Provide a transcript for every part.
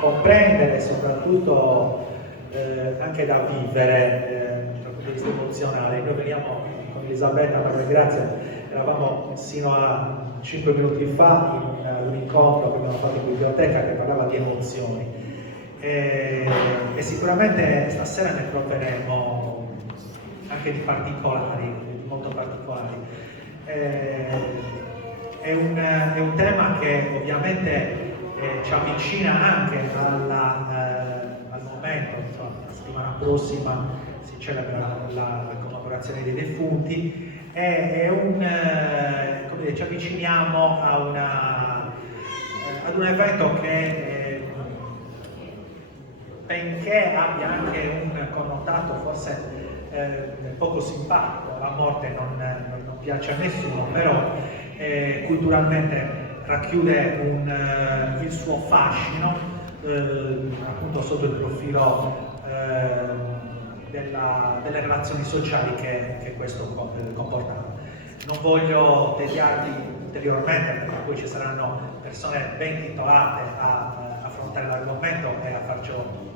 comprendere e soprattutto anche da vivere dal punto di vista emozionale. Noi veniamo con Elisabetta, per grazia, eravamo sino a 5 minuti fa in un incontro che abbiamo fatto in biblioteca che parlava di emozioni e sicuramente stasera ne troveremo anche di particolari, di molto particolari. È un tema che ovviamente ci avvicina anche al momento, insomma, la settimana prossima si celebra la commemorazione dei defunti, come dire, ci avviciniamo ad un evento che benché abbia anche un connotato forse poco simpatico, la morte non piace a nessuno, però culturalmente racchiude il suo fascino appunto sotto il profilo delle relazioni sociali che questo comportava. Non voglio tediarvi ulteriormente perché poi ci saranno persone ben titolate a affrontare l'argomento e a farcelo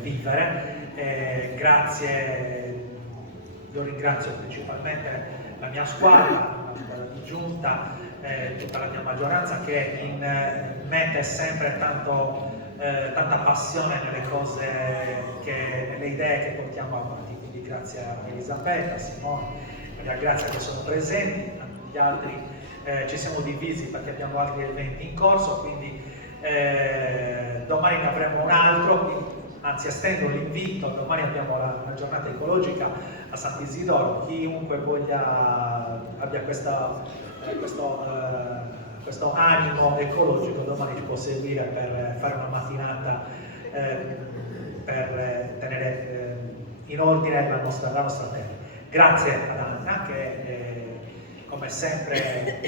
vivere. Grazie, io ringrazio principalmente la mia squadra di giunta, tutta la mia maggioranza che mette sempre tanta passione nelle cose, nelle idee che portiamo avanti. Quindi grazie a Elisabetta, a Simone, Maria Grazia che sono presenti, a tutti gli altri ci siamo divisi perché abbiamo altri eventi in corso, quindi domani ne avremo un altro, anzi estendo l'invito, domani abbiamo la giornata ecologica a Sant'Isidoro, chiunque abbia questo animo ecologico domani ci può seguire per fare una mattinata per tenere in ordine la nostra terra. Grazie ad Anna che come sempre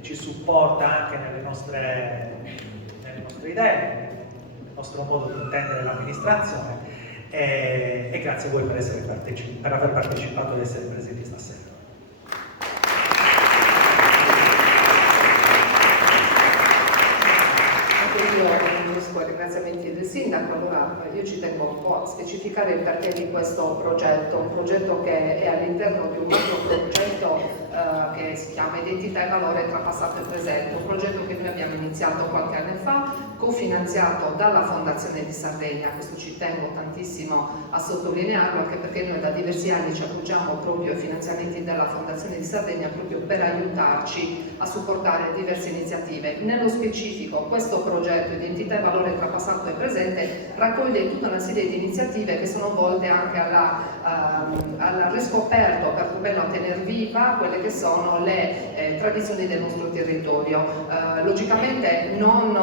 ci supporta anche nelle nostre idee, nel nostro modo di intendere l'amministrazione e grazie a voi per aver partecipato ed essere presenti stasera. Ringraziamenti del sindaco. Allora io ci tengo un po' a specificare il perché di questo progetto, un progetto che è all'interno di un macro progetto che si chiama Identità e Valore tra passato e presente, un progetto che noi abbiamo iniziato qualche anno fa, cofinanziato dalla Fondazione di Sardegna. Questo ci tengo tantissimo a sottolinearlo, anche perché noi da diversi anni ci appoggiamo proprio ai finanziamenti della Fondazione di Sardegna proprio per aiutarci a supportare diverse iniziative. Nello specifico questo progetto Identità e Valore tra passato e presente raccoglie tutta una serie di iniziative che sono volte anche al riscoperto, per bello a tener viva quelle che sono le tradizioni del nostro territorio. Logicamente non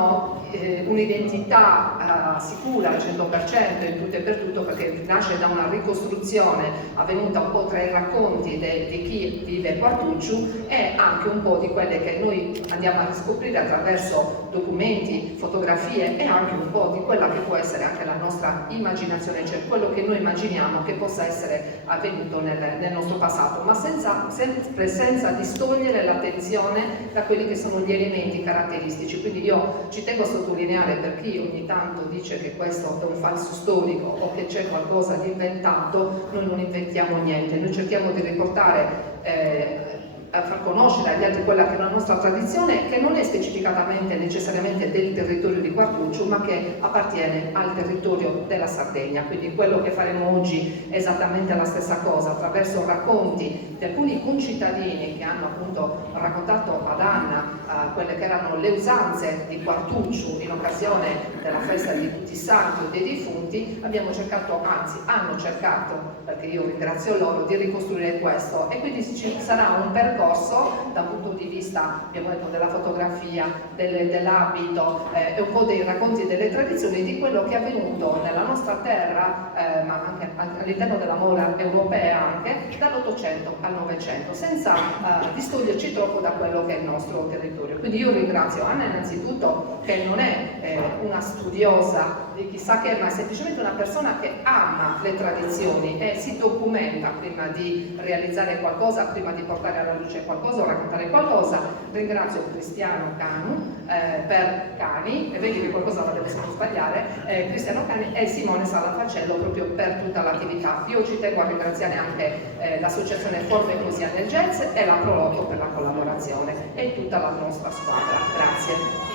un'identità sicura al 100% in tutto e per tutto, perché nasce da una ricostruzione avvenuta un po' tra i racconti di chi vive a Quartucciu e anche un po' di quelle che noi andiamo a riscoprire attraverso documenti, fotografie e anche un po' di quella che può essere anche la nostra immaginazione, cioè quello che noi immaginiamo che possa essere avvenuto nel nostro passato, ma senza distogliere l'attenzione da quelli che sono gli elementi caratteristici. Quindi io ci tengo a sottolineare, per chi ogni tanto dice che questo è un falso storico o che c'è qualcosa di inventato, noi non inventiamo niente, noi cerchiamo di riportare a far conoscere agli altri quella che è la nostra tradizione, che non è specificatamente necessariamente del territorio di Quartucciu, ma che appartiene al territorio della Sardegna. Quindi quello che faremo oggi è esattamente la stessa cosa, attraverso racconti di alcuni concittadini che hanno appunto raccontato ad Anna quelle che erano le usanze di Quartucciu in occasione della festa di tutti i santi o dei defunti. Abbiamo cercato, anzi hanno cercato, perché io ringrazio loro, di ricostruire questo, e quindi ci sarà un percorso dal punto di vista, abbiamo detto, della fotografia, dell'abito e un po' dei racconti e delle tradizioni di quello che è avvenuto nella nostra terra, ma anche all'interno della mora europea, anche dall'800 al 900, senza distoglierci troppo da quello che è il nostro territorio. Quindi io ringrazio Anna innanzitutto, che non è una studiosa di chissà che, ma è semplicemente una persona che ama le tradizioni e si documenta prima di realizzare qualcosa, prima di portare alla luce qualcosa o raccontare qualcosa. Ringrazio Cristiano Cani Cani, e vedi che qualcosa la deve sbagliare, Cristiano Cani e Simone Salafacello proprio per tutta l'attività. Io ci tengo a ringraziare anche l'associazione Forma e Poesia nel Jazz e la Proloco per la collaborazione e tutta la nostra squadra. Grazie.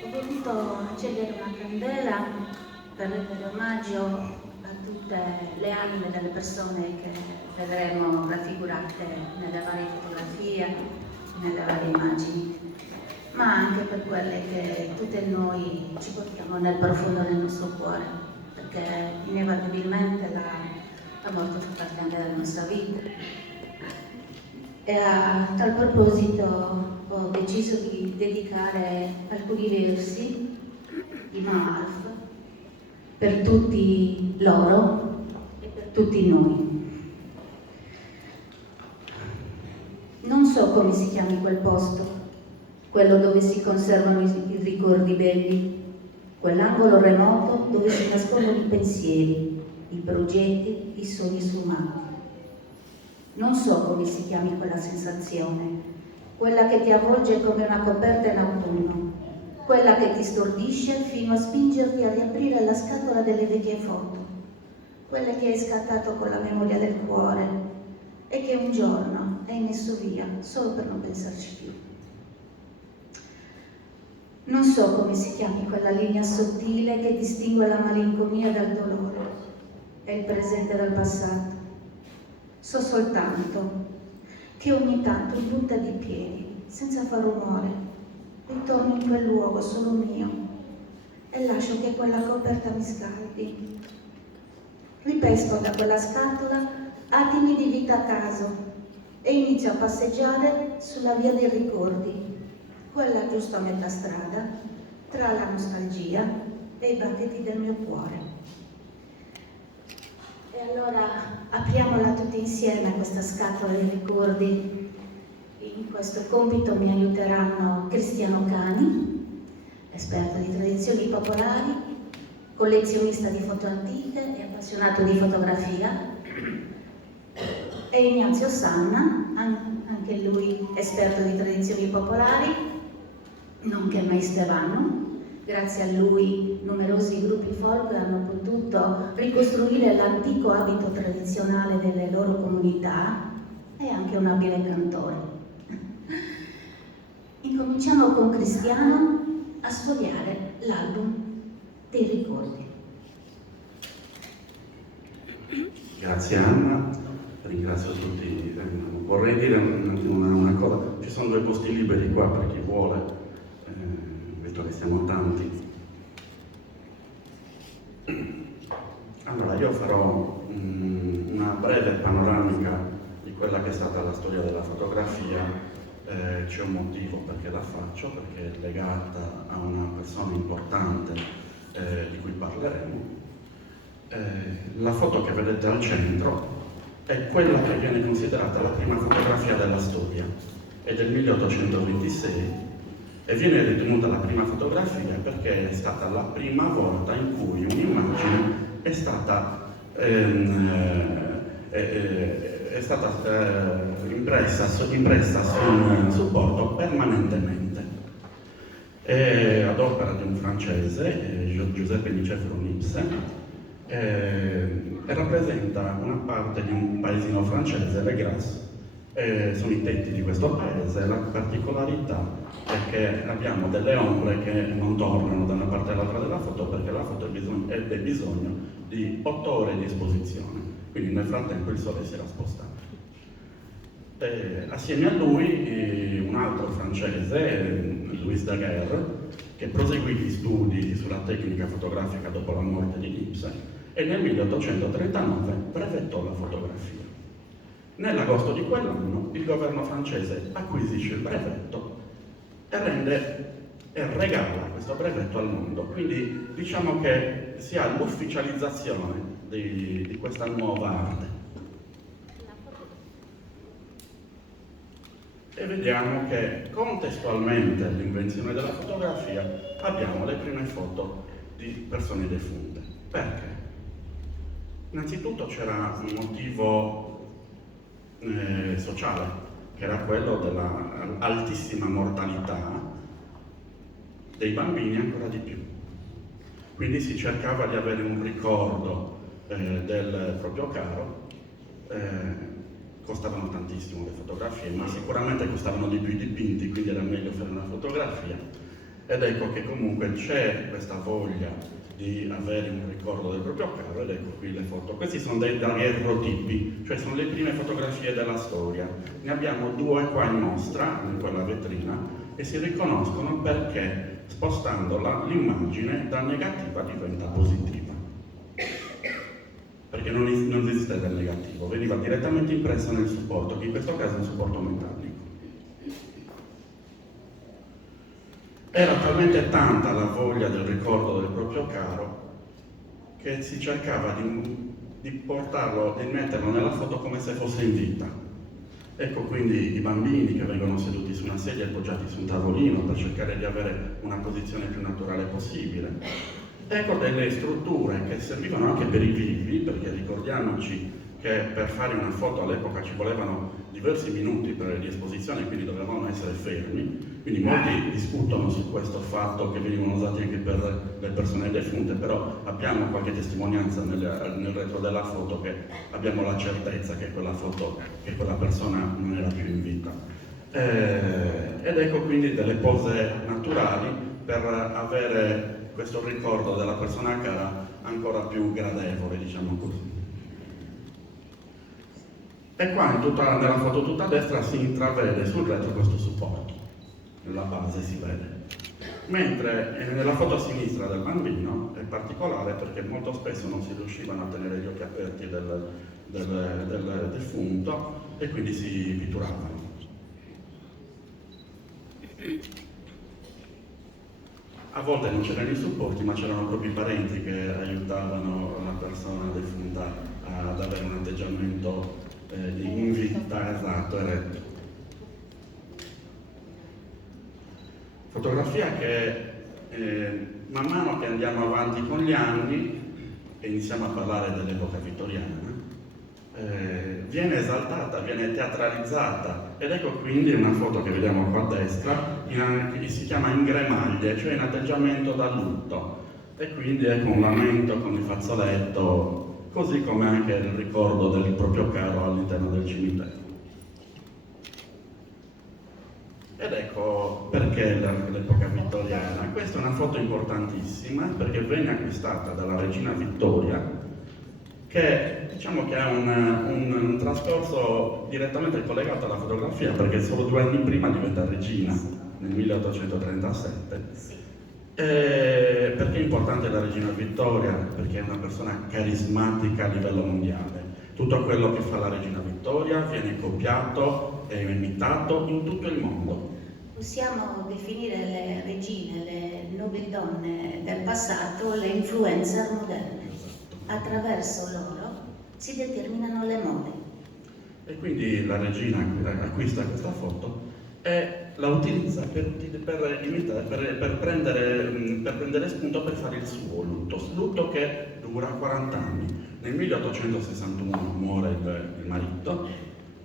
Ho voluto accendere una candela per rendere omaggio a tutte le anime delle persone che vedremo raffigurate nelle varie fotografie nelle varie immagini, ma anche per quelle che tutte noi ci portiamo nel profondo del nostro cuore, perché inevitabilmente la morte fa parte anche della nostra vita. E a tal proposito ho deciso di dedicare alcuni versi di Ma'arif per tutti loro e per tutti noi. Non so come si chiami quel posto, quello dove si conservano i ricordi belli, quell'angolo remoto dove si nascondono i pensieri, i progetti, i sogni sfumati. Non so come si chiami quella sensazione, quella che ti avvolge come una coperta in autunno, quella che ti stordisce fino a spingerti a riaprire la scatola delle vecchie foto, quelle che hai scattato con la memoria del cuore e che un giorno hai messo via solo per non pensarci più. Non so come si chiami quella linea sottile che distingue la malinconia dal dolore e il presente dal passato. So soltanto che ogni tanto in punta di piedi, senza far rumore, ritorno in quel luogo solo mio e lascio che quella coperta mi scaldi. Ripesco da quella scatola attimi di vita a caso e inizio a passeggiare sulla via dei ricordi, quella giusto a metà strada tra la nostalgia e i battiti del mio cuore. E allora apriamola tutti insieme questa scatola dei ricordi. In questo compito mi aiuteranno Cristiano Cani, esperto di tradizioni popolari, collezionista di foto antiche e appassionato di fotografia, e Ignazio Sanna, anche lui esperto di tradizioni popolari, nonché maestevano. Grazie a lui numerosi gruppi folk hanno potuto ricostruire l'antico abito tradizionale delle loro comunità e anche un abile cantore. Incominciamo con Cristiano a sfogliare l'album dei ricordi. Grazie Anna, ringrazio tutti. Vorrei dire una cosa, ci sono 2 posti liberi qua per chi vuole. Visto che siamo tanti. Allora, io farò una breve panoramica di quella che è stata la storia della fotografia. C'è un motivo perché la faccio, perché è legata a una persona importante di cui parleremo. La foto che vedete al centro è quella che viene considerata la prima fotografia della storia, è del 1826 e viene ritenuta la prima fotografia perché è stata la prima volta in cui un'immagine è stata impressa su un supporto permanentemente. Ad opera di un francese, Giuseppe Niceforo Niepce, e rappresenta una parte di un paesino francese, Le Grasse. Sono i tetti di questo paese. La particolarità è che abbiamo delle ombre che non tornano da una parte all'altra della foto perché la foto ebbe bisogno di 8 ore di esposizione, quindi nel frattempo il sole si era spostato. Assieme a lui un altro francese, Louis Daguerre, che proseguì gli studi sulla tecnica fotografica dopo la morte di Niepce e nel 1839 brevettò la fotografia. Nell'agosto di quell'anno il governo francese acquisisce il brevetto e regala questo brevetto al mondo. Quindi diciamo che si ha l'ufficializzazione di questa nuova arte. E vediamo che contestualmente all'invenzione della fotografia abbiamo le prime foto di persone defunte. Perché? Innanzitutto c'era un motivo sociale, che era quello dell'altissima mortalità dei bambini, ancora di più. Quindi si cercava di avere un ricordo del proprio caro. Costavano tantissimo le fotografie, ma sicuramente costavano di più i dipinti, quindi era meglio fare una fotografia. Ed ecco che comunque c'è questa voglia di avere un ricordo del proprio caro, ed ecco qui le foto. Questi sono dei daguerrotipi, cioè sono le prime fotografie della storia. Ne abbiamo 2 qua in mostra, in quella e si riconoscono perché spostando l'immagine da negativa diventa positiva. Perché non esiste del negativo, veniva direttamente impressa nel supporto, che in questo caso è un supporto metallico. Era talmente tanta la voglia del ricordo del proprio caro che si cercava di portarlo, di metterlo nella foto come se fosse in vita. Ecco quindi i bambini che vengono seduti su una sedia e appoggiati su un tavolino per cercare di avere una posizione più naturale possibile. Ecco delle strutture che servivano anche per i vivi, perché ricordiamoci che per fare una foto all'epoca ci volevano diversi minuti di esposizione, quindi dovevano essere fermi, quindi molti discutono su questo fatto che venivano usati anche per le persone defunte, però abbiamo qualche testimonianza nel retro della foto che abbiamo la certezza che quella foto, che quella persona non era più in vita. Ed ecco quindi delle pose naturali per avere questo ricordo della persona cara ancora più gradevole, diciamo così. E qua nella foto tutta a destra si intravede sul retro questo supporto, nella base si vede. Mentre nella foto a sinistra del bambino è particolare perché molto spesso non si riuscivano a tenere gli occhi aperti del defunto e quindi si pitturavano. A volte non c'erano i supporti, ma c'erano proprio i parenti che aiutavano la persona defunta ad avere un atteggiamento in vita, esatto, eretto. Fotografia che man mano che andiamo avanti con gli anni e iniziamo a parlare dell'epoca vittoriana, viene esaltata, viene teatralizzata ed ecco quindi una foto che vediamo qua a destra che si chiama ingremaglie, cioè in atteggiamento da lutto e quindi ecco un lamento con il fazzoletto, così come anche il ricordo del proprio caro all'interno del cimitero. Ed ecco perché l'epoca vittoriana. Questa è una foto importantissima perché venne acquistata dalla regina Vittoria, che diciamo che ha un trascorso direttamente collegato alla fotografia, perché solo 2 anni prima diventa regina, nel 1837. Sì. Perché è importante la regina Vittoria? Perché è una persona carismatica a livello mondiale. Tutto quello che fa la regina Vittoria viene copiato e imitato in tutto il mondo. Possiamo definire le regine, le nobildonne del passato, le influencer moderne. Attraverso loro si determinano le mode. E quindi la regina acquista questa foto e la utilizza per prendere spunto per fare il suo lutto che dura 40 anni. Nel 1861 muore il marito,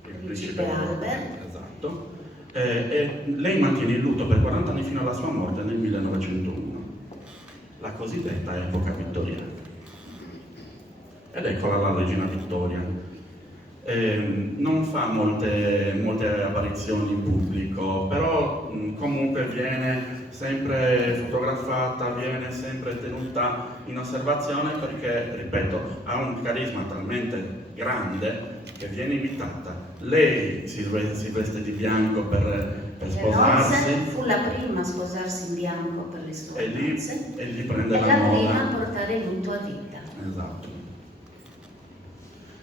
il principe Albert. Esatto, e lei mantiene il lutto per 40 anni fino alla sua morte nel 1901, la cosiddetta epoca vittoriana. Ed eccola la regina Vittoria. Non fa molte apparizioni in pubblico, però comunque viene sempre fotografata, viene sempre tenuta in osservazione perché, ripeto, ha un carisma talmente grande che viene imitata. Lei si veste di bianco per sposarsi. Nozze fu la prima a sposarsi in bianco per le sue nozze. E lì prende e la la moda. prima a portare il lutto a vita. Esatto.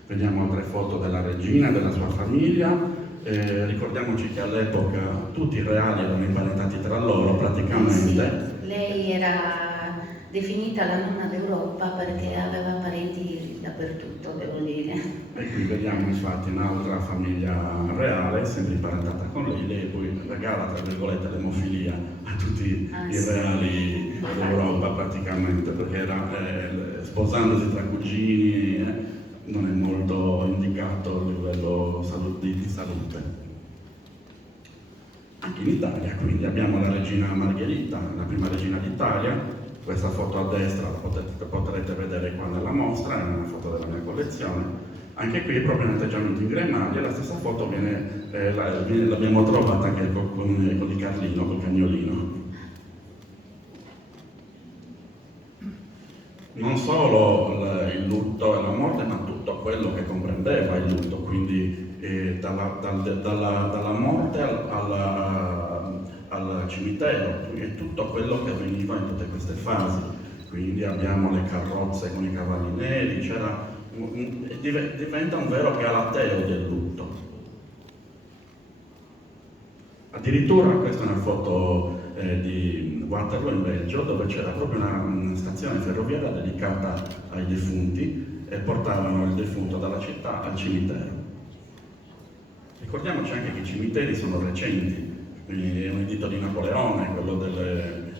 Vediamo altre foto della regina e della sua famiglia. Ricordiamoci che all'epoca tutti i reali erano imparentati tra loro praticamente. Sì, lei era definita la nonna d'Europa perché aveva parenti dappertutto, devo dire. E qui vediamo infatti un'altra famiglia reale, sempre imparentata con lei. Lei poi regala, tra virgolette, l'emofilia a tutti i reali d'Europa praticamente, perché era sposandosi tra cugini. Non è molto indicato a livello di salute. Anche in Italia, quindi, abbiamo la regina Margherita, la prima regina d'Italia. Questa foto a destra la potrete vedere qua nella mostra, è una foto della mia collezione. Anche qui proprio un atteggiamento in gramaglia, la stessa foto l'abbiamo trovata anche con il Carlino, col cagnolino. Non solo il lutto e la morte, ma tutto quello che comprendeva il lutto, quindi dalla morte al cimitero, e tutto quello che avveniva in tutte queste fasi. Quindi abbiamo le carrozze con i cavalli neri, diventa un vero galateo del lutto. Addirittura questa è una foto di Waterloo in Belgio, dove c'era proprio una stazione ferroviaria dedicata ai defunti e portavano il defunto dalla città al cimitero. Ricordiamoci anche che i cimiteri sono recenti, quindi è un editto di Napoleone, quello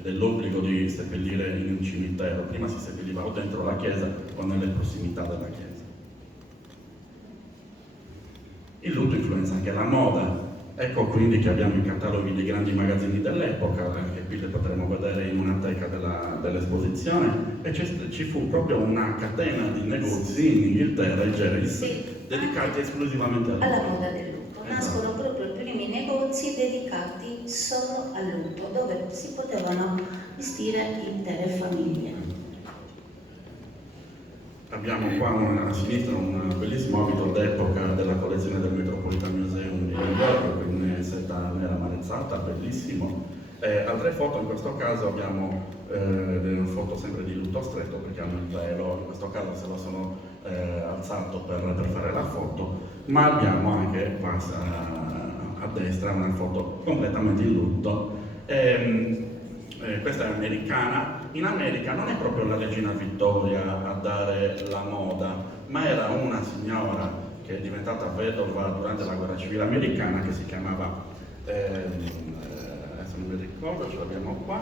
dell'obbligo di seppellire in un cimitero. Prima si seppelliva o dentro la chiesa o nelle prossimità della chiesa. Il lutto influenza anche la moda. Ecco quindi che abbiamo i cataloghi dei grandi magazzini dell'epoca, che qui le potremo vedere in una teca dell'esposizione, e ci fu proprio una catena di negozi in Inghilterra, i Jerry's, dedicati esclusivamente alla moda del lutto. Nascono proprio i primi negozi dedicati solo al lutto, dove si potevano vestire intere famiglie. Abbiamo qua a sinistra un bellissimo abito d'epoca della collezione del Metropolitan Museum di New York, in seta nera amarezzata, bellissimo. Altre foto, in questo caso abbiamo delle foto sempre di lutto stretto, perché hanno il velo, in questo caso se lo sono alzato per fare la foto, ma abbiamo anche qua a destra una foto completamente in lutto. Questa è americana. In America non è proprio la regina Vittoria a dare la moda, ma era una signora che è diventata vedova durante la guerra civile americana, che si chiamava, adesso non mi ricordo, ce l'abbiamo qua,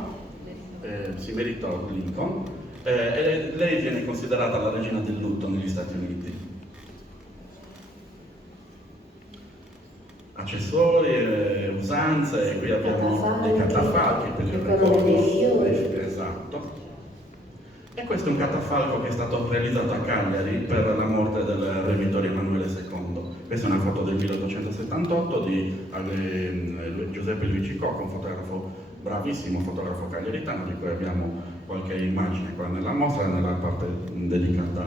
Mary Todd Lincoln, e lei viene considerata la regina del lutto negli Stati Uniti. Accessori, usanze, qui abbiamo dei catafalchi per il ricordo, esatto. E questo è un catafalco che è stato realizzato a Cagliari per la morte del re Vittorio Emanuele II. Questa è una foto del 1878 di Giuseppe Luigi Cocco, un fotografo bravissimo, fotografo cagliaritano, di cui abbiamo qualche immagine qua nella mostra, nella parte dedicata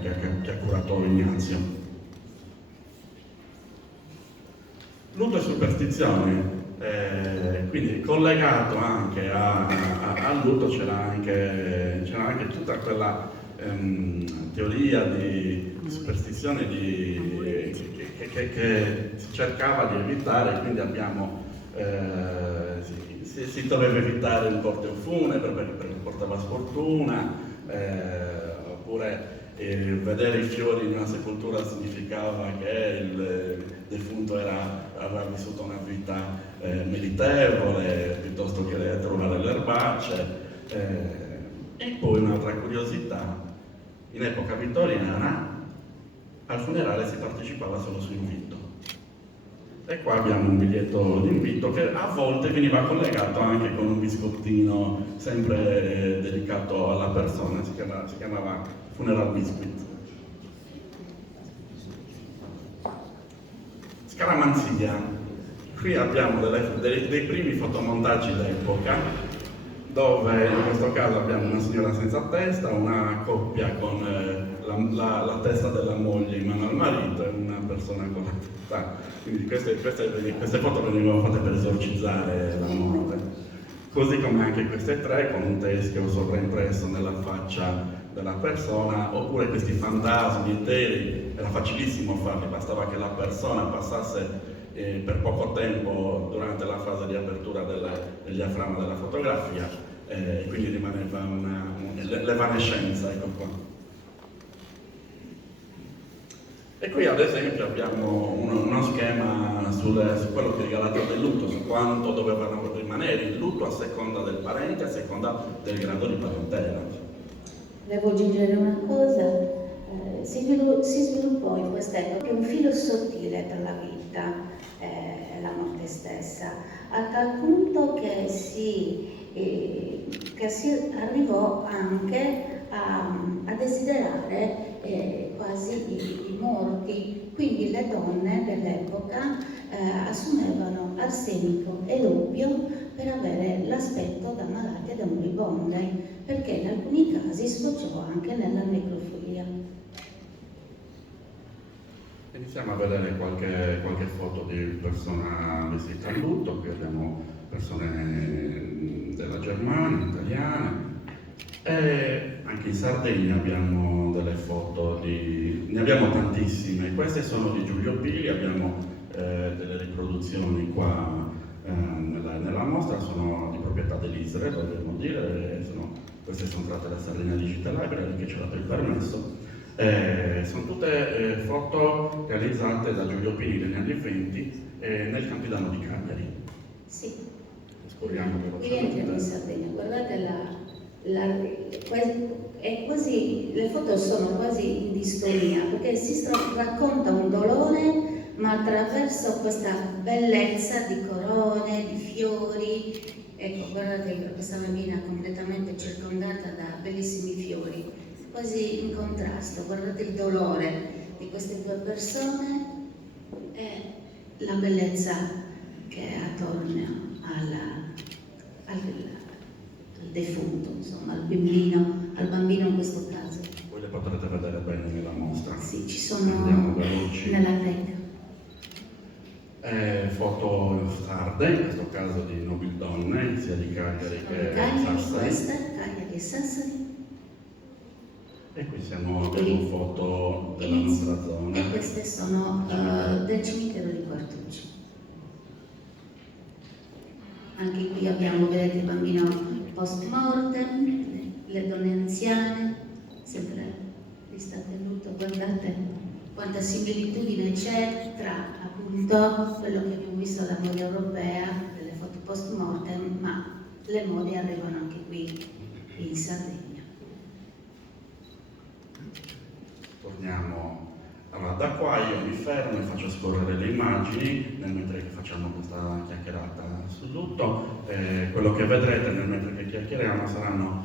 che ha curato Ignazio. Lutto e superstizioni, quindi collegato anche al lutto c'era anche tutta quella teoria di superstizione che si cercava di evitare, quindi abbiamo, si doveva evitare il corteo funebre perché portava sfortuna, oppure vedere i fiori in una sepoltura significava che il defunto aveva vissuto una vita meritevole, piuttosto che trovare le erbacce. E poi un'altra curiosità: in epoca vittoriana al funerale si partecipava solo su invito. E qua abbiamo un biglietto d'invito che a volte veniva collegato anche con un biscottino sempre dedicato alla persona, si chiamava Funeral Biscuit. Scaramanzia. Qui abbiamo dei primi fotomontaggi d'epoca, dove in questo caso abbiamo una signora senza testa, una coppia con la testa della moglie in mano al marito e una persona con la testa. Quindi queste foto venivano fatte per esorcizzare la morte. Così come anche queste tre, con un teschio sovraimpresso nella faccia della persona, oppure questi fantasmi eteri. Era facilissimo farli, bastava che la persona passasse per poco tempo durante la fase di apertura del diaframma della fotografia, e quindi rimaneva l'evanescenza, ecco qua. E qui ad esempio abbiamo uno schema su quello che è il galateo del lutto, su quanto dovevano rimanere in lutto a seconda del parente, a seconda del grado di parentela. Devo aggiungere una cosa, si sviluppò in quest'epoca un filo sottile tra la vita e la morte stessa, a tal punto che si arrivò anche a desiderare quasi i morti. Quindi le donne dell'epoca assumevano arsenico e l'oppio per avere l'aspetto da malate da moribonde, perché in alcuni casi sfociò anche nella necrofilia. Iniziamo a vedere qualche foto di persona vestita a lutto. Qui abbiamo persone della Germania, italiane, e anche in Sardegna abbiamo delle foto ne abbiamo tantissime. Queste sono di Giulio Pili, abbiamo delle riproduzioni qua nella mostra, sono di proprietà dell'Israele, dovremmo dire, queste sono tratte da Sardegna Digital Library che ce l'ha per il permesso. Sono tutte foto realizzate da Giulio Pini negli anni 20 nel Campidano di Cagliari. Sì. Scorriamo Qui entriamo in Sardegna, guardate è quasi, le foto sono quasi in distonia perché racconta un dolore ma attraverso questa bellezza di corone, di fiori. Ecco, guardate questa bambina completamente circondata da bellissimi fiori, quasi in contrasto. Guardate il dolore di queste due persone e la bellezza che è attorno al defunto, insomma, al bambino in questo caso. Voi le potrete vedere bene nella mostra. Sì, ci sono Andiamo veloci. nella teca. Foto sarde, in questo caso di nobildonne, sia di Cagliari che Sassari. Cagliari e Sassari. E qui abbiamo foto della nostra zona. E queste sono del cimitero di Quartucci. Anche qui abbiamo, vedete, il bambino post mortem, le donne anziane, sempre listate in lutto. Guardate quanta similitudine c'è tra appunto quello che abbiamo visto alla moda europea, delle foto post mortem, ma le mode arrivano anche qui in Sardegna. Torniamo. Allora, da qua io mi fermo e faccio scorrere le immagini nel mentre che facciamo questa chiacchierata sul lutto. Quello che vedrete nel mentre che chiacchieriamo saranno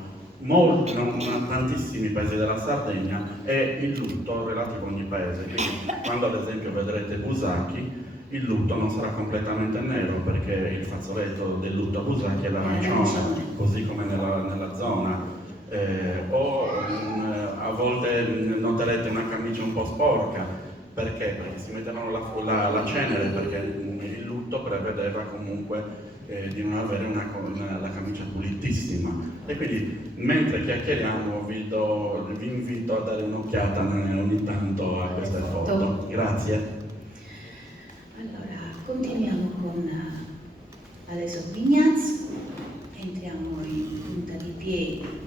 tantissimi paesi della Sardegna e il lutto relativo a ogni paese. Quindi quando ad esempio vedrete Busacchi, il lutto non sarà completamente nero perché il fazzoletto del lutto a Busacchi è l'arancione, così come nella zona. A volte noterete una camicia un po' sporca, perché? Perché si mettevano la cenere, perché il lutto prevedeva comunque di non avere la camicia pulitissima. E quindi mentre chiacchieriamo vi invito a dare un'occhiata ogni tanto a queste foto. Grazie. Allora, continuiamo con Aleso Pignaz, entriamo in punta di piedi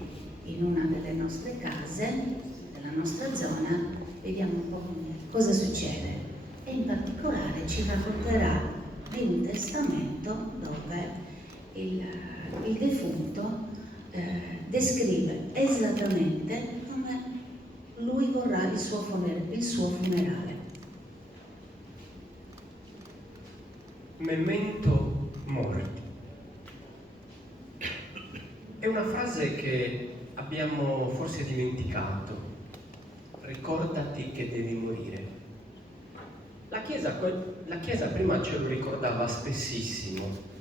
in una delle nostre case, della nostra zona, vediamo un po' cosa succede e in particolare ci racconterà di un testamento dove il defunto descrive esattamente come lui vorrà il suo funerale. Memento mori. È una frase che abbiamo forse dimenticato. Ricordati che devi morire. La Chiesa prima ce lo ricordava spessissimo.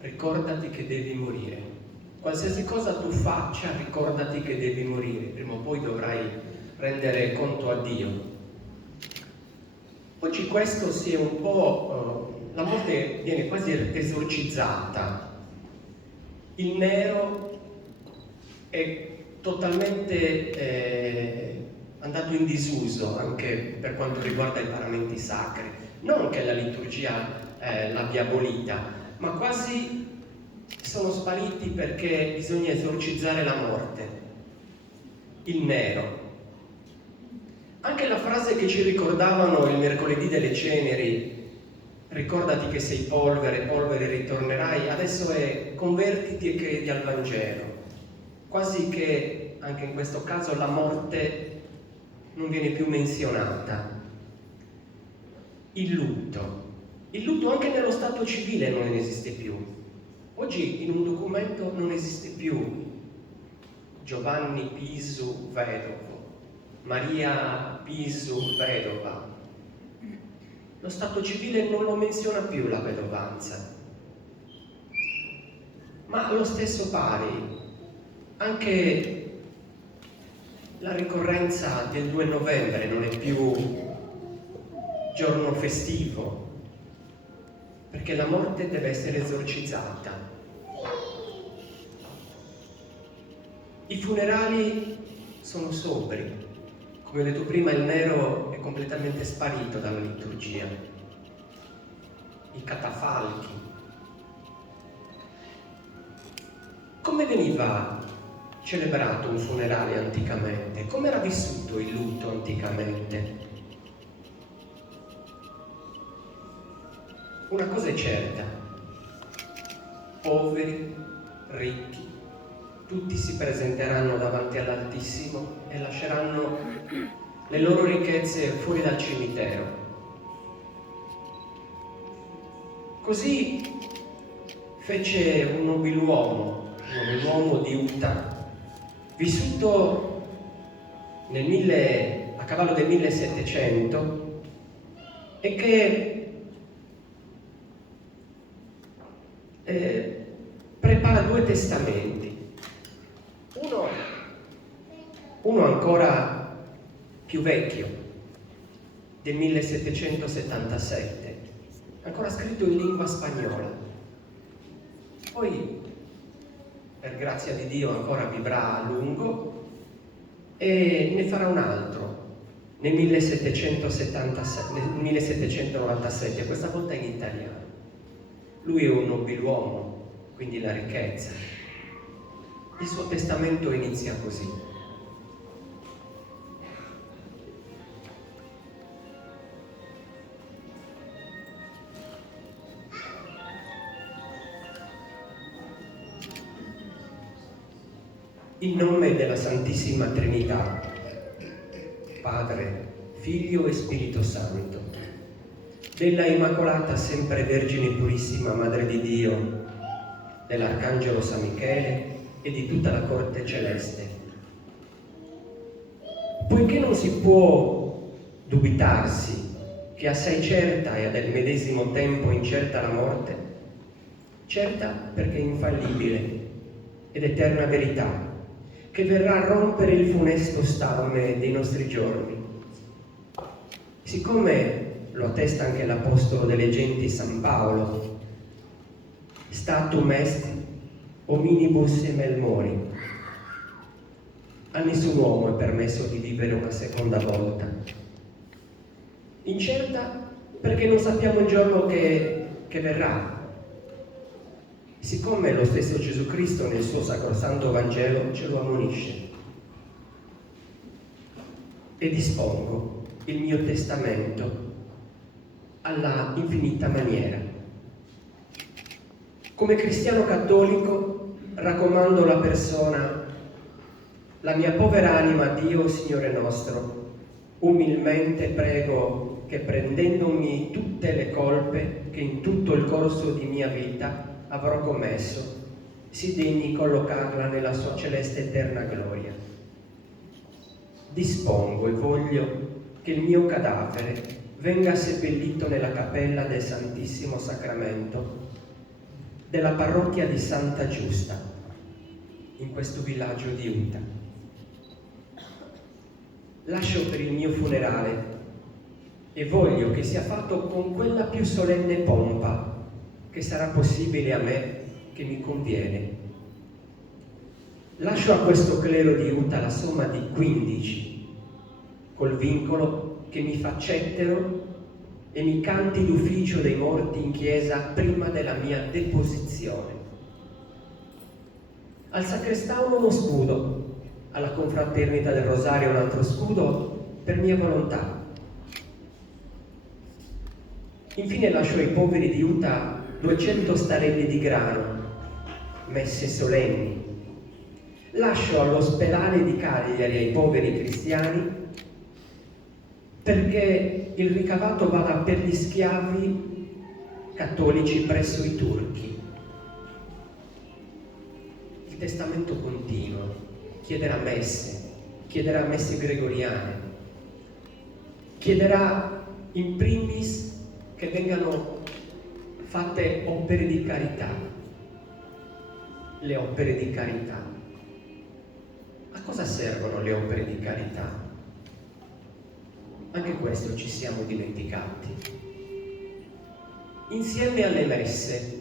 Ricordati che devi morire. Qualsiasi cosa tu faccia, ricordati che devi morire. Prima o poi dovrai rendere conto a Dio. Oggi questo si è un po'... la morte viene quasi esorcizzata. Il nero è totalmente andato in disuso anche per quanto riguarda i paramenti sacri. Non che la liturgia l'abbia abolita, ma quasi sono spariti perché bisogna esorcizzare la morte. Il nero. Anche la frase che ci ricordavano il mercoledì delle ceneri, ricordati che sei polvere, polvere ritornerai, adesso è convertiti e credi al Vangelo. Quasi che anche in questo caso la morte non viene più menzionata. Il lutto anche nello stato civile non esiste più. Oggi in un documento non esiste più Giovanni Pisu vedovo, Maria Pisu vedova. Lo stato civile non lo menziona più la vedovanza. Ma allo stesso pari, anche la ricorrenza del 2 novembre non è più giorno festivo, perché la morte deve essere esorcizzata. I funerali sono sobri, come ho detto prima, il nero è completamente sparito dalla liturgia, i catafalchi. Come veniva celebrato un funerale anticamente? Come era vissuto il lutto anticamente? Una cosa è certa: poveri, ricchi, tutti si presenteranno davanti all'Altissimo e lasceranno le loro ricchezze fuori dal cimitero. Così fece un nobiluomo di Uta, vissuto a cavallo del 1700, e che prepara 2 testamenti, uno ancora più vecchio, del 1777, ancora scritto in lingua spagnola. Poi, per grazia di Dio, ancora vivrà a lungo e ne farà un altro nel 1797, questa volta in italiano. Lui è un nobiluomo, quindi la ricchezza. Il suo testamento inizia così: in nome della Santissima Trinità, Padre, Figlio e Spirito Santo, della Immacolata Sempre Vergine Purissima Madre di Dio, dell'Arcangelo San Michele e di tutta la corte celeste. Poiché non si può dubitarsi che assai certa e ad medesimo tempo incerta la morte, certa perché infallibile ed eterna verità, che verrà a rompere il funesto stame dei nostri giorni. Siccome lo attesta anche l'Apostolo delle Genti San Paolo, statum est hominibus emel mori. A nessun uomo è permesso di vivere una seconda volta. Incerta perché non sappiamo il giorno che verrà. Siccome lo stesso Gesù Cristo nel suo Sacrosanto Vangelo ce lo ammonisce. E dispongo il mio testamento alla infinita maniera. Come cristiano cattolico raccomando la persona: la mia povera anima a Dio, Signore nostro, umilmente prego che, prendendomi tutte le colpe che in tutto il corso di mia vita avrò commesso, si degni collocarla nella sua celeste eterna gloria. Dispongo e voglio che il mio cadavere venga seppellito nella cappella del Santissimo Sacramento della parrocchia di Santa Giusta, in questo villaggio di Uta. Lascio per il mio funerale e voglio che sia fatto con quella più solenne pompa che sarà possibile a me, che mi conviene. Lascio a questo clero di Uta la somma di 15, col vincolo che mi fa cettero e mi canti l'ufficio dei morti in chiesa prima della mia deposizione. Al sacrestano uno scudo, alla confraternita del Rosario un altro scudo per mia volontà. Infine lascio ai poveri di Uta 200 starelli di grano, messe solenni. Lascio all'ospedale di Cagliari ai poveri cristiani perché il ricavato vada per gli schiavi cattolici presso i turchi. Il testamento continua, chiederà messe gregoriane, chiederà in primis che vengano fatte opere di carità, le opere di carità. A cosa servono le opere di carità? Anche questo ci siamo dimenticati. Insieme alle messe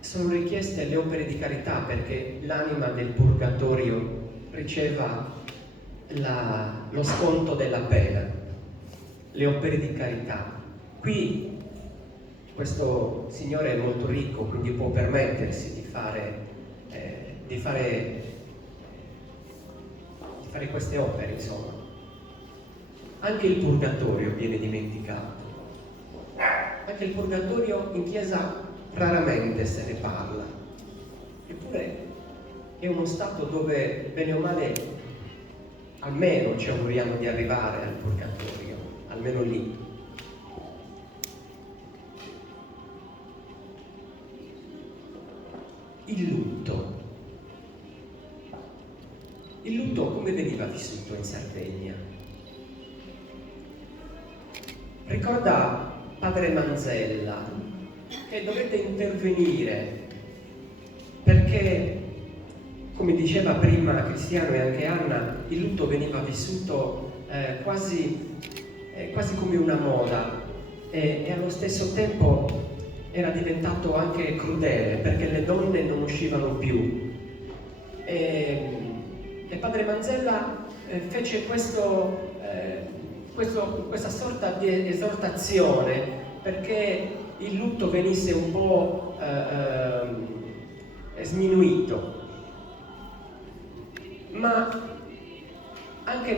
sono richieste le opere di carità perché l'anima del purgatorio riceva lo sconto della pena, le opere di carità. Qui questo signore è molto ricco, quindi può permettersi di fare queste opere, insomma. Anche il purgatorio viene dimenticato. Anche il purgatorio in chiesa raramente se ne parla. Eppure è uno stato dove, bene o male, almeno ci auguriamo di arrivare al purgatorio, almeno lì. Il lutto. Il lutto come veniva vissuto in Sardegna? Ricorda padre Manzella che dovette intervenire perché, come diceva prima Cristiano e anche Anna, il lutto veniva vissuto quasi come una moda e allo stesso tempo era diventato anche crudele perché le donne non uscivano più. E padre Manzella fece questa sorta di esortazione perché il lutto venisse un po' sminuito. Ma anche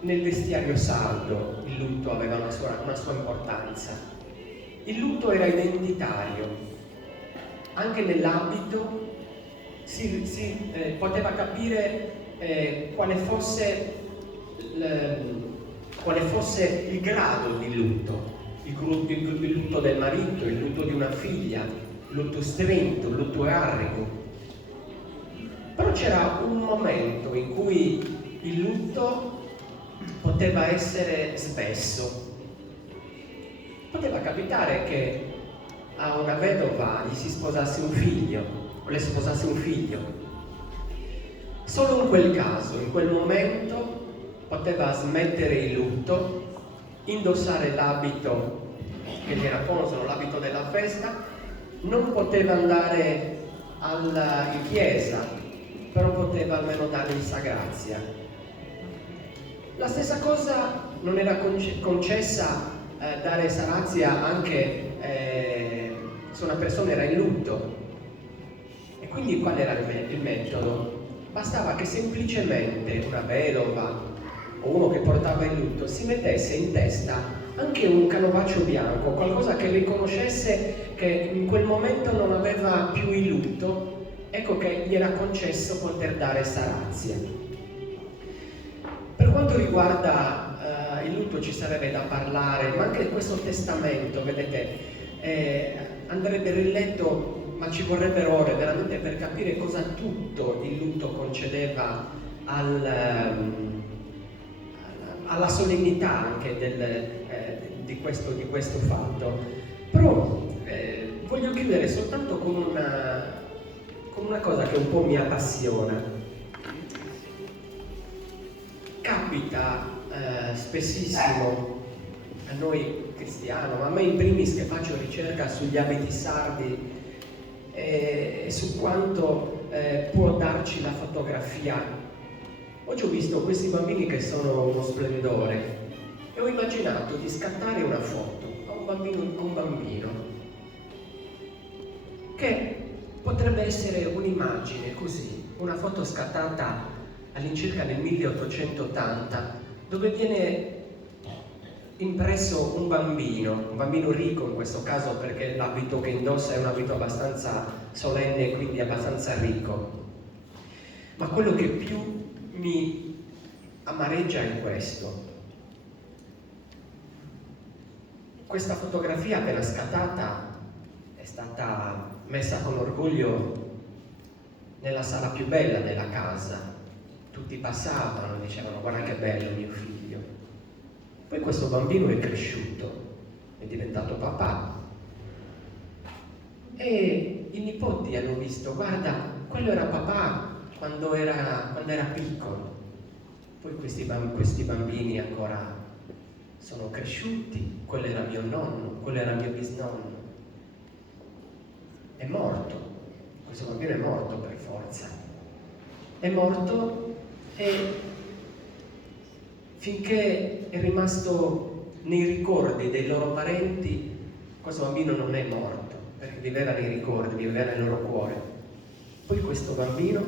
nel vestiario sardo il lutto aveva una sua importanza. Il lutto era identitario, anche nell'abito si poteva capire quale fosse il grado di lutto, il lutto del marito, il lutto di una figlia, il lutto stretto, il lutto arido. Però c'era un momento in cui il lutto poteva essere spesso. Poteva capitare che a una vedova gli si sposasse un figlio, o le sposasse un figlio. Solo in quel caso, in quel momento, poteva smettere il lutto, indossare l'abito che gli era consono, l'abito della festa, non poteva andare in chiesa, però poteva almeno dargli sa grazia. La stessa cosa non era concessa dare sa grazia anche se una persona era in lutto. E quindi qual era il metodo? Bastava che semplicemente una vedova o uno che portava il lutto si mettesse in testa anche un canovaccio bianco, qualcosa che riconoscesse che in quel momento non aveva più il lutto, ecco che gli era concesso poter dare sa grazia. Per quanto riguarda il lutto ci sarebbe da parlare, ma anche questo testamento, vedete, andrebbe riletto, ma ci vorrebbero ore veramente per capire cosa tutto il lutto concedeva alla solennità anche di questo fatto. Però voglio chiudere soltanto con una cosa che un po' mi appassiona. Capita spessissimo a noi cristiani, ma a me in primis che faccio ricerca sugli abiti sardi e su quanto può darci la fotografia. Oggi ho visto questi bambini che sono uno splendore e ho immaginato di scattare una foto a un bambino che potrebbe essere un'immagine così, una foto scattata all'incirca nel 1880, dove viene impresso un bambino ricco in questo caso perché l'abito che indossa è un abito abbastanza solenne e quindi abbastanza ricco. Ma quello che più mi amareggia è questo. Questa fotografia appena scattata è stata messa con orgoglio nella sala più bella della casa. Tutti passavano e dicevano: guarda che bello mio figlio. Poi questo bambino è cresciuto, è diventato papà e i nipoti hanno visto: guarda, quello era papà quando era piccolo. Poi questi bambini ancora sono cresciuti, quello era mio nonno, quello era mio bisnonno. È morto, questo bambino è morto per forza. È morto e finché è rimasto nei ricordi dei loro parenti, questo bambino non è morto, perché viveva nei ricordi, viveva nel loro cuore. Poi questo bambino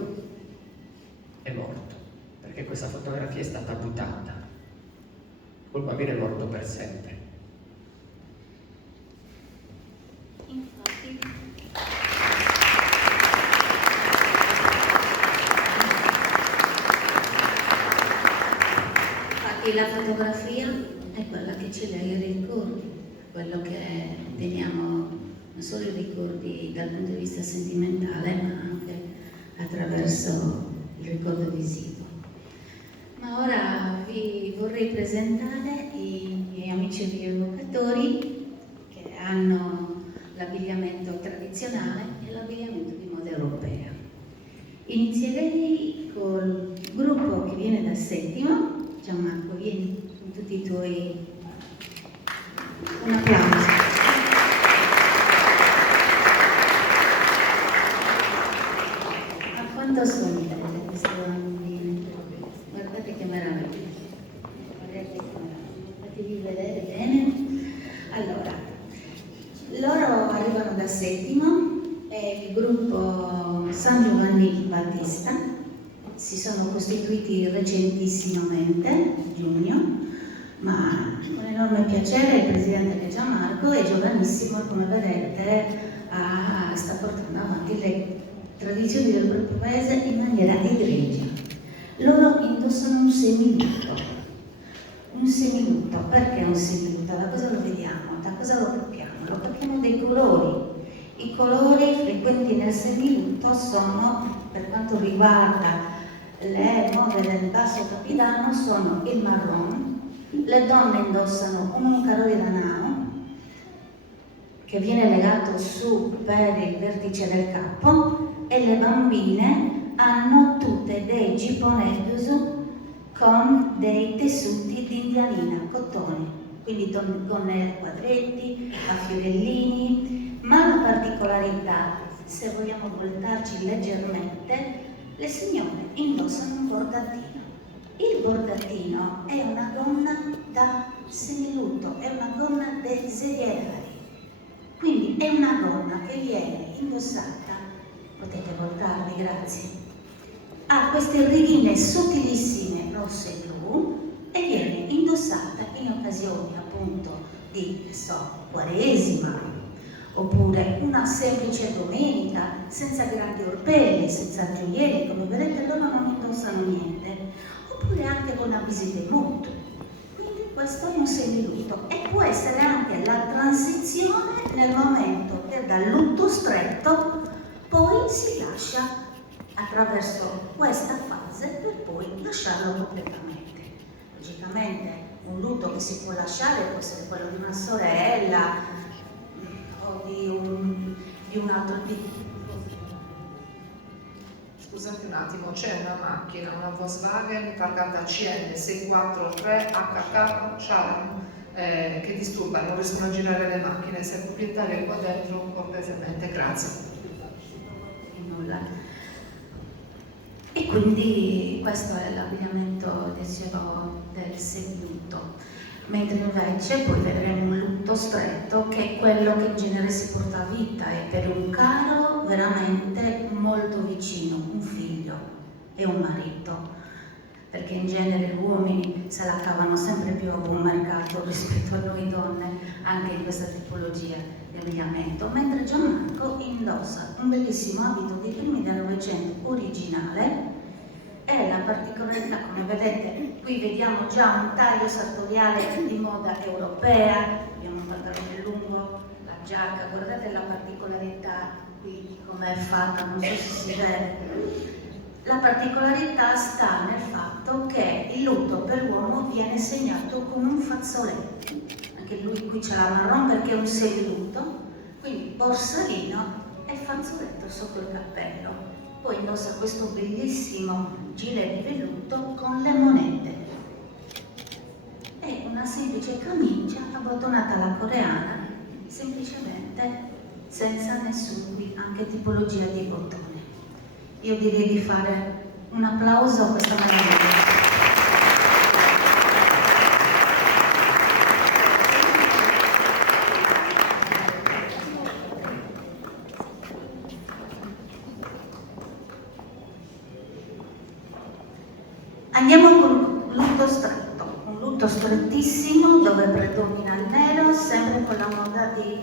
è morto, perché questa fotografia è stata buttata. Quel bambino è morto per sempre. Infatti la fotografia è quella che ci lega i ricordi, quello che teniamo non solo i ricordi dal punto di vista sentimentale, ma anche attraverso il ricordo visivo. Ma ora vi vorrei presentare i miei amici rievocatori che hanno l'abbigliamento tradizionale e l'abbigliamento di moda europea. Inizierei col gruppo che viene dal Settimo. Gianmarco, vieni con tutti i tuoi... Un applauso. Ma quanto sono belle queste bambine? Guardate che meraviglia. Guardate che meraviglia. Fatevi vedere bene. Allora, loro arrivano dal Settimo, è il gruppo San Giovanni Battista. Si sono costituiti recentissimamente, giugno, ma con enorme piacere il presidente che è Gianmarco è giovanissimo e come vedete sta portando avanti le tradizioni del proprio paese in maniera egregia. Loro indossano un semilutto. Un semilutto, perché un semilutto? Da cosa lo vediamo? Da cosa lo capiamo? Lo capiamo dai colori. I colori frequenti nel semilutto sono, per quanto riguarda le mode del basso capitano, sono il marron, le donne indossano un carò da nao che viene legato su per il vertice del capo e le bambine hanno tutte dei gippone con dei tessuti di indianina, cotone, quindi gonne a quadretti, a fiorellini, ma la particolarità, se vogliamo voltarci leggermente, le signore indossano un bordattino. Il bordattino è una gonna da semilutto, è una gonna desideraria. Quindi è una gonna che viene indossata, potete voltarvi, grazie, ha queste righine sottilissime rosse e blu e viene indossata in occasioni appunto di, Quaresima, oppure una semplice domenica, senza grandi orpelli, senza gioielli, come vedete loro non indossano niente, oppure anche con avvisi del lutto. Quindi questo è un semilutto e può essere anche la transizione nel momento che dal lutto stretto poi si lascia attraverso questa fase per poi lasciarlo completamente. Logicamente un lutto che si può lasciare può essere quello di una sorella, di un altro tipo. Scusate un attimo, c'è una macchina, una Volkswagen targata CN643HK Charm che disturba, non riescono a girare le macchine. Se il proprietario è qua dentro, cortesemente, grazie. Nulla. E quindi questo è l'abbigliamento, dicevo, del semilutto. Mentre invece poi vedremo un lutto stretto che è quello che in genere si porta a vita e per un caro veramente molto vicino, un figlio e un marito, perché in genere gli uomini se la cavano sempre più a buon mercato rispetto a noi donne anche in questa tipologia di abbigliamento, mentre Gianmarco indossa un bellissimo abito dei primi del Novecento originale. E la particolarità, come vedete, qui vediamo già un taglio sartoriale di moda europea, abbiamo un pantalone lungo, la giacca, guardate la particolarità qui di come è fatta, non so se si vede. La particolarità sta nel fatto che il lutto per l'uomo viene segnato con un fazzoletto, anche lui qui c'è la marron perché è un semilutto, quindi borsalino e fazzoletto sotto il cappello. poi indossa questo bellissimo gilet di velluto con le monete e una semplice camicia abbottonata alla coreana, semplicemente senza nessun qui anche tipologia di bottone. Io direi di fare un applauso a questa meraviglia. Andiamo con un lutto stretto, un lutto strettissimo dove predomina il nero, sempre con la moda di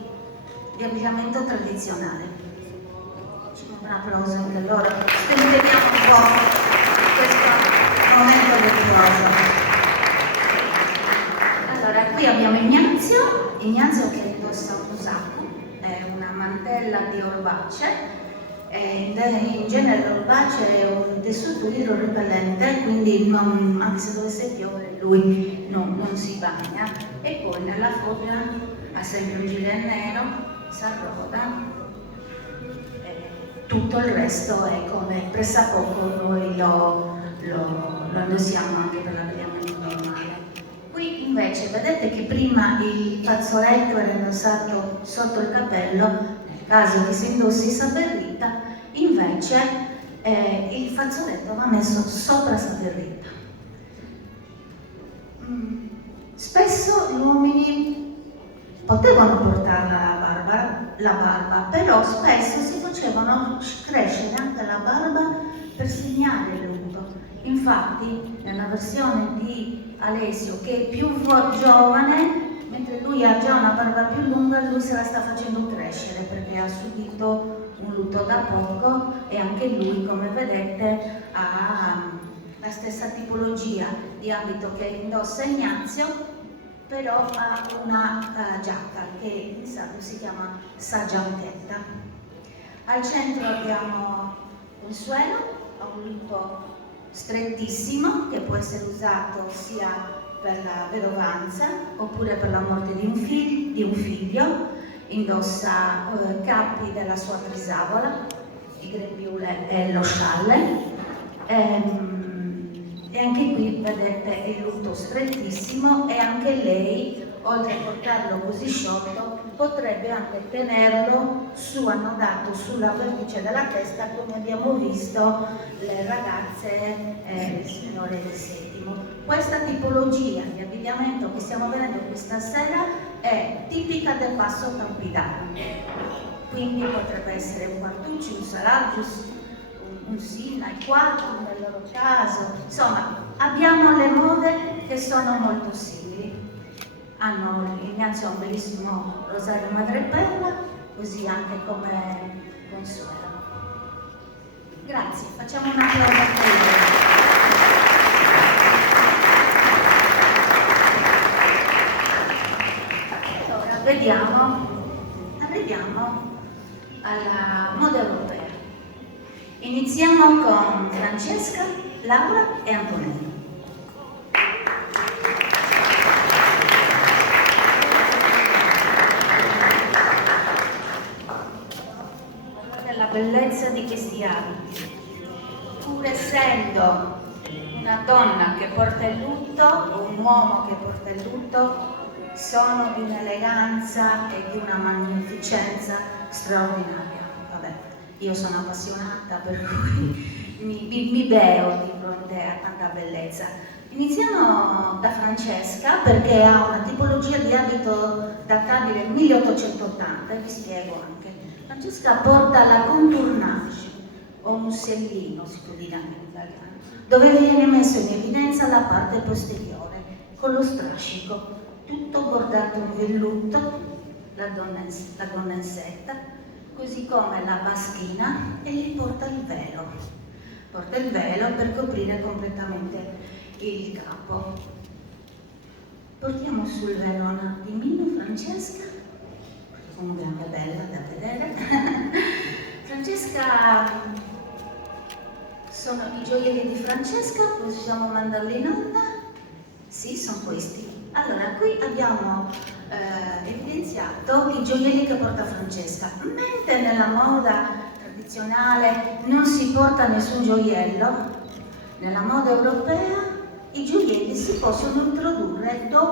abbigliamento tradizionale. Un applauso anche loro, stendiamo un po' questo momento virtuoso. Allora, qui abbiamo Ignazio che indossa un sacco, è una mantella di orbace. In genere l'orbace è un tessuto idroripellente, quindi anche se dovesse piovere lui non si bagna. E poi nella foglia ha sempre un gilet nero, s'arroda, tutto il resto è come pressappoco noi lo indossiamo anche per l'abbigliamento normale. Qui invece vedete che prima il fazzoletto era indossato sotto il capello, nel caso che si indossi Saperrita, invece il fazzoletto va messo sopra Saperrita. Spesso gli uomini potevano portare la barba, però spesso si facevano crescere anche la barba per segnare il lutto. Infatti, nella versione di Alessio, che è più giovane, mentre lui ha già una barba più lunga, lui se la sta facendo crescere perché ha subito un lutto da poco e anche lui, come vedete, ha la stessa tipologia di abito che indossa Ignazio, però ha una giacca che in sardo si chiama sagianchetta. Al centro abbiamo un suelo, un lutto strettissimo che può essere usato sia per la vedovanza oppure per la morte di un figlio. Indossa capi della sua trisavola, il grembiule e lo scialle. E anche qui vedete il lutto strettissimo e anche lei, oltre a portarlo così sciolto, potrebbe anche tenerlo annodato sulla vertice della testa, come abbiamo visto le ragazze e il signore del Settimo. Questa tipologia di abbigliamento che stiamo vedendo questa sera è tipica del basso campidano, quindi potrebbe essere un quartuccio, un salargius, un sinna, il quarto nel loro caso. Insomma, abbiamo le mode che sono molto simili. Ignazio ha un bellissimo rosario madreperla, così anche come Consuelo. Grazie, facciamo un applauso a loro. Allora, arriviamo alla moda europea. Iniziamo con Francesca, Laura e Antonella. La bellezza di questi abiti, pur essendo una donna che porta il lutto o un uomo che porta il lutto, sono di un'eleganza e di una magnificenza straordinaria. Vabbè, io sono appassionata, per cui mi beo di fronte a tanta bellezza. Iniziamo da Francesca perché ha una tipologia di abito databile 1880 e vi spiego anche. Francesca porta la contournage o musellino, si può dire anche in italiano, dove viene messo in evidenza la parte posteriore con lo strascico, tutto bordato in velluto, la donna in setta, così come la baschina, e gli porta il velo. Porta il velo per coprire completamente il capo. Portiamo sul velo un attimino Francesca, comunque anche bella da vedere. Francesca, sono i gioielli di Francesca, possiamo mandarli in onda? Sì, sono questi. Allora, qui abbiamo evidenziato i gioielli che porta Francesca, mentre nella moda tradizionale, non si porta nessun gioiello. Nella moda europea i gioielli si possono introdurre dopo